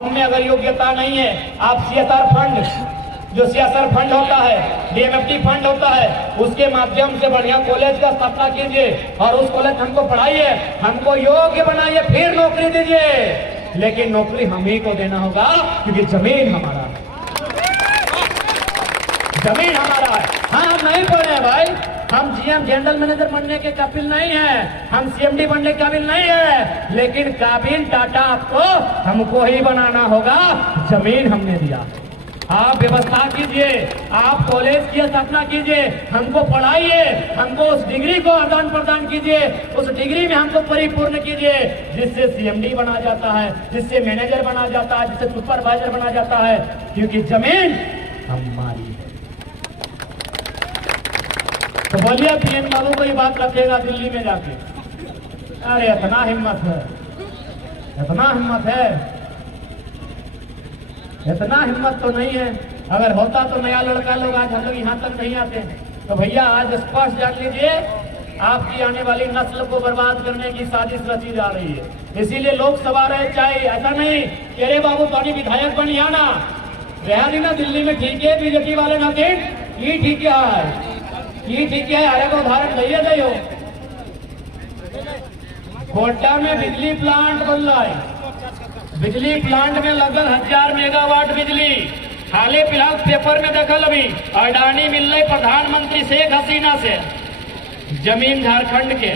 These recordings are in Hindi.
में अगर योग्यता नहीं है, आप सीएसआर फंड, जो सीएसआर फंड होता है, डीएमएफटी फंड होता है, उसके माध्यम से बढ़िया कॉलेज का स्थापना कीजिए और उस कॉलेज हमको पढ़ाइए, हमको योग्य बनाइए, फिर नौकरी दीजिए। लेकिन नौकरी हम ही को देना होगा, क्योंकि जमीन हमारा है, जमीन हमारा है। हाँ, हम नहीं पढ़े हैं भाई, हम जीएम जनरल मैनेजर बनने के काबिल नहीं है, हम सीएमडी बनने के काबिल नहीं है, लेकिन काबिल टाटा आपको हमको ही बनाना होगा। जमीन हमने दिया, आप व्यवस्था कीजिए, आप कॉलेज की स्थापना कीजिए, हमको पढ़ाइए, हमको उस डिग्री को आदान प्रदान कीजिए, उस डिग्री में हमको परिपूर्ण कीजिए, जिससे सीएमडी बना जाता है, जिससे मैनेजर बना जाता है, जिससे सुपरवाइजर बना जाता है, क्योंकि जमीन हमारी है। तो बोलिए पीएम बाबू को ये बात रखेगा दिल्ली में जाके? अरे इतना हिम्मत है, इतना हिम्मत है, इतना हिम्मत तो नहीं है। अगर होता तो नया लड़का लोग आज हम लोग यहाँ तक नहीं आते। तो भैया आज स्पष्ट जान लीजिए, आपकी आने वाली नस्ल को बर्बाद करने की साजिश रची जा रही है। इसीलिए लोग सवार है, चाहे ऐसा नहीं कि अरे बाबू पानी विधायक बन जाना, रहा ना दिल्ली में ठीक है, बीजेपी वाले ना ये ठीक है, ये ठीक है। अरे को उदाहरण दैये दे हो, गोड्डा में बिजली प्लांट बन रहा है, बिजली प्लांट में लगभग 1000 मेगावाट बिजली। हाल फिलहाल पेपर में देखल अभी अडानी मिल रही प्रधानमंत्री शेख हसीना से, जमीन झारखंड के,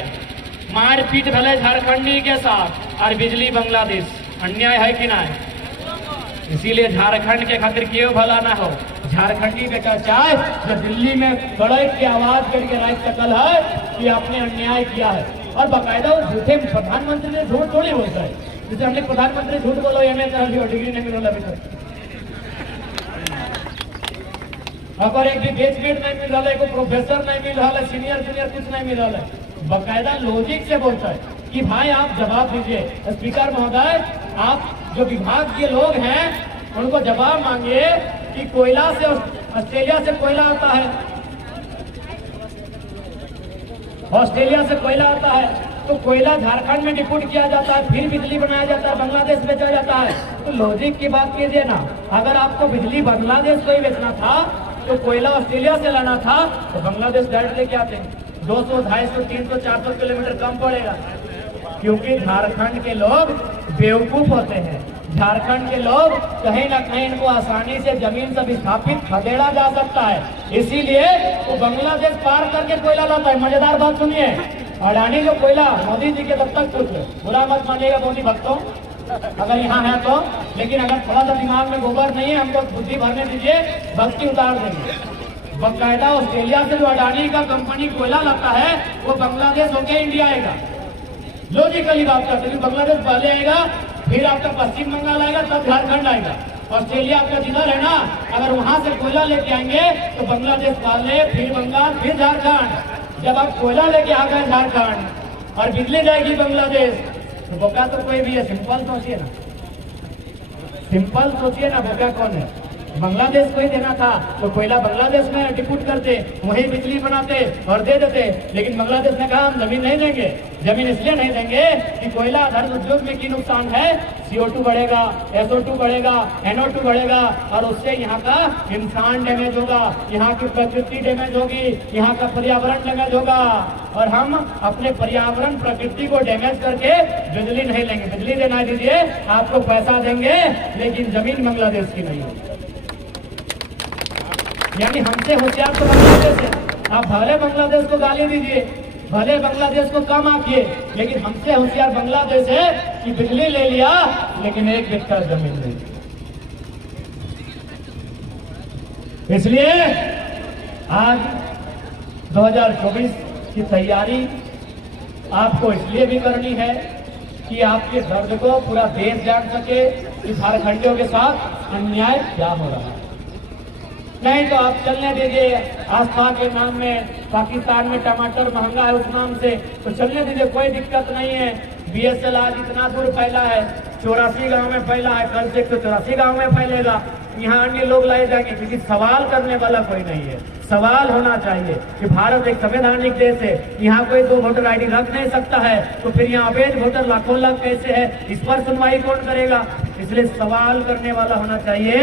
मारपीट भले झारखंडी के साथ, और बिजली बांग्लादेश। अन्याय है कि ना? इसीलिए झारखंड के खातिर क्यों भला ना हो, झारखंडी बेटा चाहे जो दिल्ली में बड़े की आवाज करके राज सकल है कि आपने अन्याय किया है, और बाकायदा उस झूठे प्रधानमंत्री ने झूठ थोड़ी बोलता है, जैसे हमने प्रधानमंत्री झूठ बोलो एमए कर लियो, डिग्री नहीं मिला अभी तक, अगर एक भी बेचमेंट नहीं मिल रहा है, कोई प्रोफेसर नहीं मिल रहा है, सीनियर जूनियर कुछ नहीं मिल रहा है, बाकायदा लॉजिक से बोलता है कि भाई आप जवाब दीजिए। स्पीकर महोदय, आप जो विभाग के लोग हैं उनको जवाब मांगिए कि कोयला से ऑस्ट्रेलिया से कोयला आता है, ऑस्ट्रेलिया से कोयला आता है, तो कोयला झारखंड में डिपोट किया जाता है, फिर बिजली बनाया जाता है, बांग्लादेश बेचा जाता है। तो लॉजिक की बात कीजिए ना, अगर आपको बिजली बांग्लादेश को ही बेचना था तो कोयला ऑस्ट्रेलिया से लाना था, तो बांग्लादेश डायरेक्ट लेके आते हैं, 200, 250, 300, 400 किलोमीटर कम पड़ेगा। क्योंकि झारखंड के लोग बेवकूफ होते हैं, झारखंड के लोग कहीं ना कहीं इनको आसानी से जमीन से विस्थापित खदेड़ा जा सकता है, इसीलिए वो बांग्लादेश पार करके कोयला लाता है। मजेदार बात सुनिए, अडानी जो कोयला मोदी जी के तब तक कुछ बुरा मत मानिएगा मोदी भक्तों, अगर यहाँ है तो, लेकिन अगर थोड़ा सा दिमाग में गोबर नहीं है, हमको बुद्धि भरने दीजिए, भक्ति उतार देंगे। बाकायदा ऑस्ट्रेलिया से जो अडानी का कंपनी कोयला लाता है, वो बांग्लादेश होके इंडिया आएगा। लॉजिकली बात करते हैं, बांग्लादेश पहले आएगा, फिर आपका पश्चिम बंगाल आएगा, तब झारखंड आएगा। ऑस्ट्रेलिया आपका जिधर है ना, अगर वहां से कोयला लेके आएंगे तो बांग्लादेश पहले, फिर बंगाल, फिर झारखंड। जब आप कोयला लेके आ गए झारखंड और बिजली जाएगी बांग्लादेश, तो बोका तो कोई भी है, सिंपल सोचिए ना, सिंपल सोचिए ना, बोका कौन है? बांग्लादेश को ही देना था तो कोयला बांग्लादेश में डिपोट करते, वहीं बिजली बनाते और दे देते, लेकिन बांग्लादेश ने कहा हम जमीन नहीं देंगे। जमीन इसलिए नहीं देंगे कि कोयला आधारित उद्योग में की नुकसान है, CO2 बढ़ेगा, SO2 बढ़ेगा, NO2 बढ़ेगा, और उससे यहाँ का इंसान डैमेज होगा, यहाँ की प्रकृति डैमेज होगी, यहाँ का पर्यावरण डैमेज होगा, और हम अपने पर्यावरण प्रकृति को डैमेज करके बिजली नहीं लेंगे। बिजली देना दीजिए, आपको पैसा देंगे, लेकिन जमीन बांग्लादेश की नहीं होगी। यानी हमसे होशियार तो बांग्लादेश है। आप भले बांग्लादेश को गाली दीजिए, भले बांग्लादेश को कम आंकिए, लेकिन हमसे होशियार बांग्लादेश है कि बिजली ले लिया लेकिन 1 बित्ता जमीन ले ली। इसलिए आज 2024 की तैयारी आपको इसलिए भी करनी है कि आपके दर्द को पूरा देश जान सके कि झारखंडियों के साथ अन्याय क्या हो रहा है। नहीं तो आप चलने दीजिए, आस्था के नाम में पाकिस्तान में टमाटर महंगा है उस नाम से, तो चलने दीजिए, कोई दिक्कत नहीं है। BSL आज इतना दूर फैला है, 84 गांव में फैला है, कल से 184 गांव में फैलेगा। यहाँ अन्य लोग लाए जाएंगे, क्योंकि सवाल करने वाला कोई नहीं है। सवाल होना चाहिए कि भारत एक संवैधानिक देश है, यहाँ कोई 2 वोटर ID रख नहीं सकता है, तो फिर यहाँ अवैध वोटर लाखों लाख कैसे है, इस पर सुनवाई कौन करेगा? इसलिए सवाल करने वाला होना चाहिए।